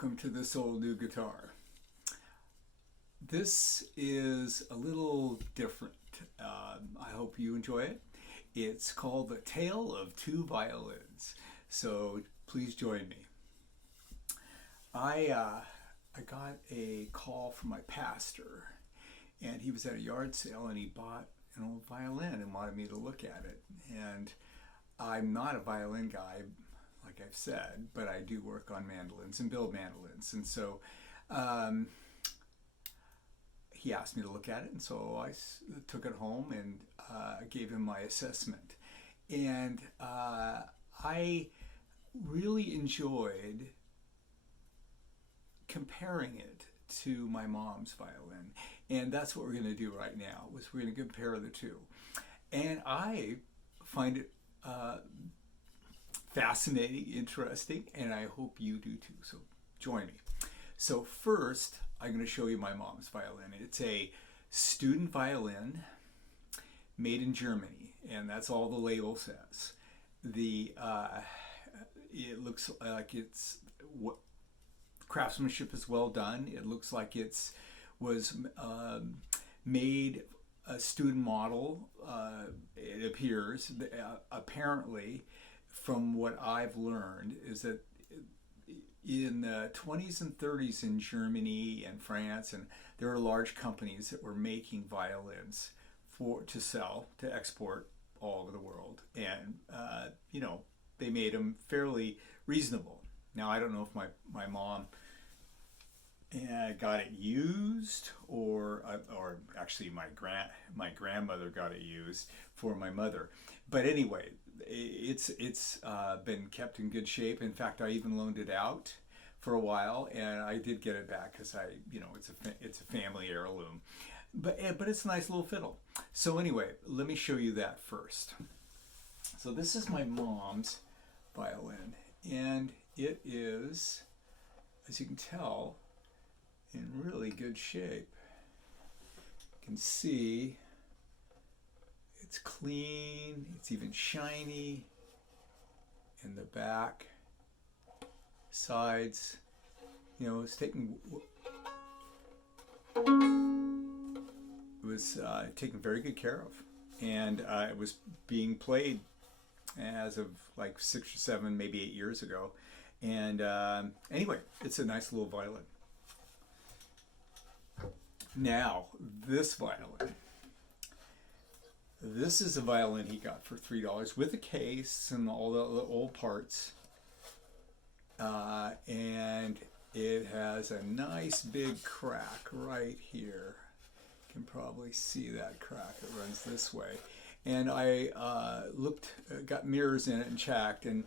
welcome to this old new guitar. This is a little different. I hope you enjoy it. It's called The Tale of Two Violins. So please join me. I got a call from my pastor, and he was at a yard sale and he bought an old violin and wanted me to look at it. And I'm not a violin guy, like I've said, but I do work on mandolins and build mandolins. And so he asked me to look at it, and so I took it home and gave him my assessment. And I really enjoyed comparing it to my mom's violin. And that's what we're going to do right now, is we're going to compare the two. And I find it fascinating, interesting, and I hope you do too. So join me. So first, I'm going to show you my mom's violin. It's a student violin made in Germany, and that's all the label says. It looks like it's craftsmanship is well done. It looks like it's was made a student model. It appears apparently, from what I've learned, is that in the 20s and 30s in Germany and France, and there were large companies that were making violins to sell, to export all over the world, and they made them fairly reasonable. Now I don't know if my mom got it used, or actually my grandmother got it used for my mother. But anyway, it's been kept in good shape. In fact, I even loaned it out for a while, and I did get it back because it's a family heirloom. But it's a nice little fiddle. So anyway, let me show you that first. So this is my mom's violin, and it is, as you can tell, in really good shape. You can see it's clean, it's even shiny in the back, sides. It's taken taken very good care of, and it was being played as of like 6 or 7, maybe 8 years ago. And anyway, it's a nice little violin. Now, this violin. This is a violin he got for $3 with a case and all the old parts. And it has a nice big crack right here. You can probably see that crack. It runs this way. And I got mirrors in it and checked, and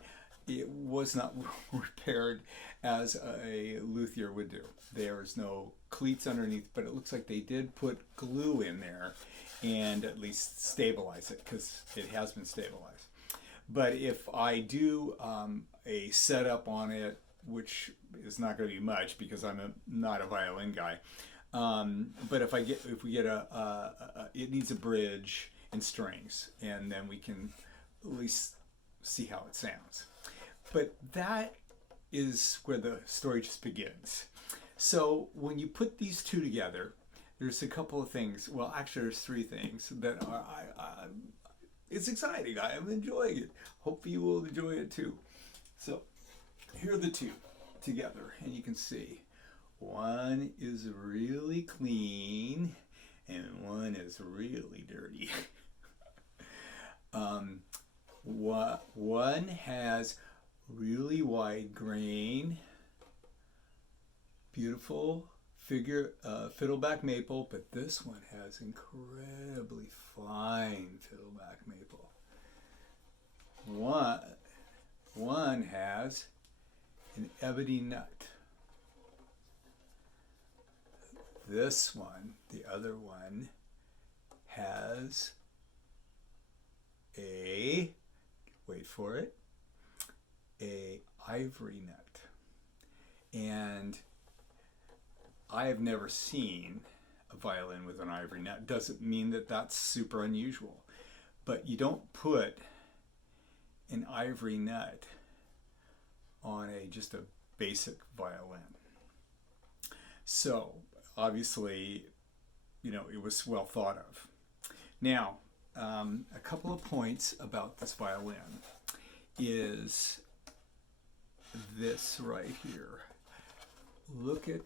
it was not repaired as a luthier would do. There's no cleats underneath, but it looks like they did put glue in there and at least stabilize it, because it has been stabilized. But if I do a setup on it, which is not going to be much because I'm not a violin guy, but if we get it needs a bridge and strings, and then we can at least see how it sounds. But that is where the story just begins. So when you put these two together, there's a couple of things. Well, actually, there's 3 things that are. It's exciting. I am enjoying it. Hope you will enjoy it too. So here are the two together, and you can see one is really clean and one is really dirty. One has really wide grain, beautiful fiddleback maple, but this one has incredibly fine fiddleback maple. One has an ebony nut. This one, the other one, has wait for it, a ivory nut. And I have never seen a violin with an ivory nut. Doesn't mean that that's super unusual, but you don't put an ivory nut on just a basic violin. So obviously, it was well thought of. Now, a couple of points about this violin is this right here. Look at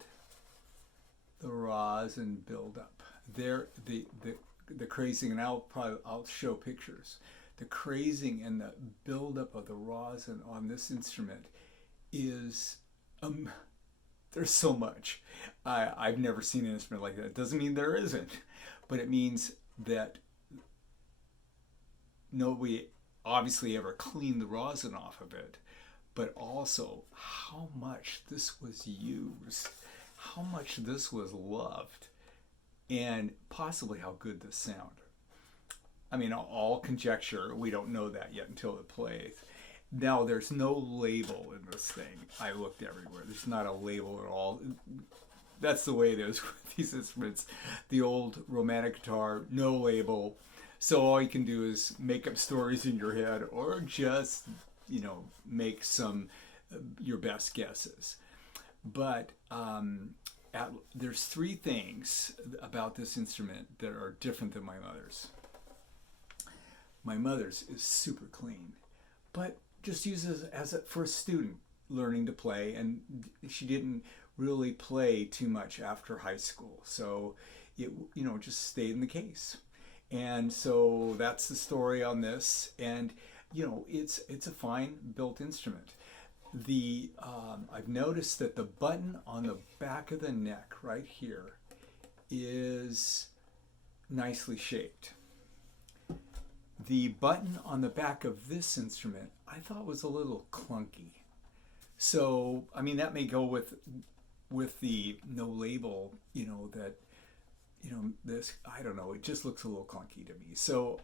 the rosin buildup. There, the crazing, and I'll show pictures. The crazing and the buildup of the rosin on this instrument is there's so much. I've never seen an instrument like that. It doesn't mean there isn't, but it means that nobody obviously ever cleaned the rosin off of it, but also how much this was used, how much this was loved, and possibly how good this sounded. I mean, all conjecture. We don't know that yet until it plays. Now, there's no label in this thing. I looked everywhere. There's not a label at all. That's the way it is with these instruments. The old romantic guitar, no label. So all you can do is make up stories in your head, or just, make some your best guesses. But there's three things about this instrument that are different than my mother's. My mother's is super clean, but just uses as for a student learning to play, and she didn't really play too much after high school, so it just stayed in the case. And so that's the story on this, and it's a fine built instrument. I've noticed that the button on the back of the neck right here is nicely shaped. The button on the back of this instrument I thought was a little clunky. So, I mean, that may go with the no label, this, I don't know, it just looks a little clunky to me. So,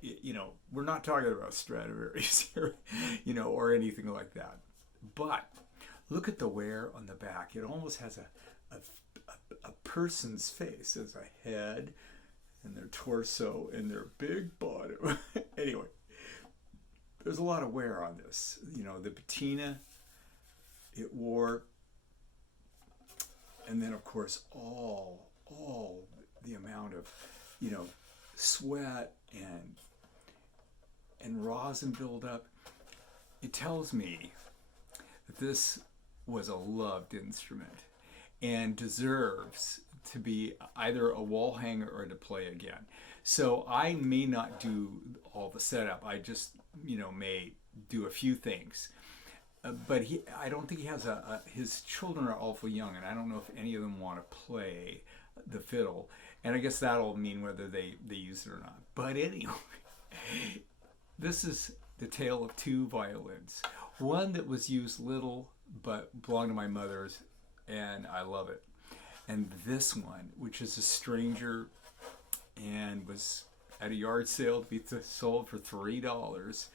we're not talking about Stradivarius here, or anything like that. But look at the wear on the back. It almost has a person's face as a head, and their torso, and their big bottom. Anyway, there's a lot of wear on this. The patina, it wore, and then of course all the amount of, sweat and rosin buildup. It tells me that this was a loved instrument and deserves to be either a wall hanger or to play again. So I may not do all the setup. I just, may do a few things. But I don't think he has his children are awful young, and I don't know if any of them want to play the fiddle. And I guess that'll mean whether they use it or not. But anyway, this is the tale of two violins. One that was used little, but belonged to my mother's, and I love it. And this one, which is a stranger and was at a yard sale to be sold for $3,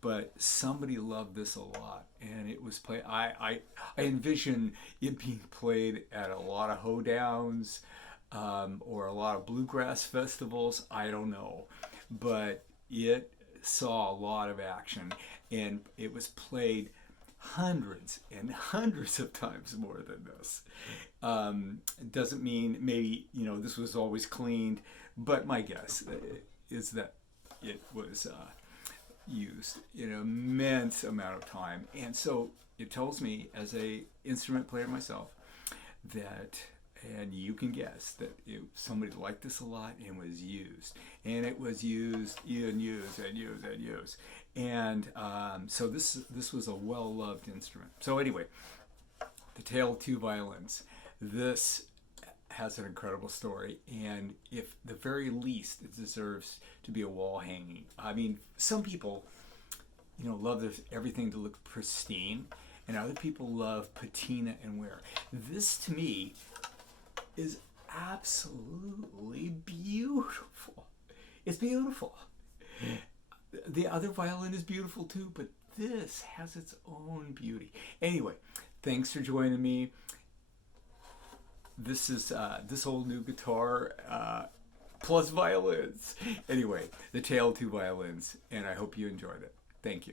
but somebody loved this a lot, and it was played. I envision it being played at a lot of hoedowns, or a lot of bluegrass festivals. I don't know, but it saw a lot of action, and it was played hundreds and hundreds of times more than this. It doesn't mean maybe this was always cleaned, but my guess is that it was used an immense amount of time. And so it tells me, as a instrument player myself, that, and you can guess that somebody liked this a lot and was used, and it was used and used and used and used. And so this was a well-loved instrument. So anyway, the Tale of Two Violins. This has an incredible story, and if the very least, it deserves to be a wall hanging. I mean, some people, love everything to look pristine, and other people love patina and wear. This, to me, is absolutely beautiful. It's beautiful. The other violin is beautiful too, but this has its own beauty. Anyway, thanks for joining me. This is this whole new guitar plus violins. Anyway, the Tale of Two Violins, and I hope you enjoyed it. Thank you.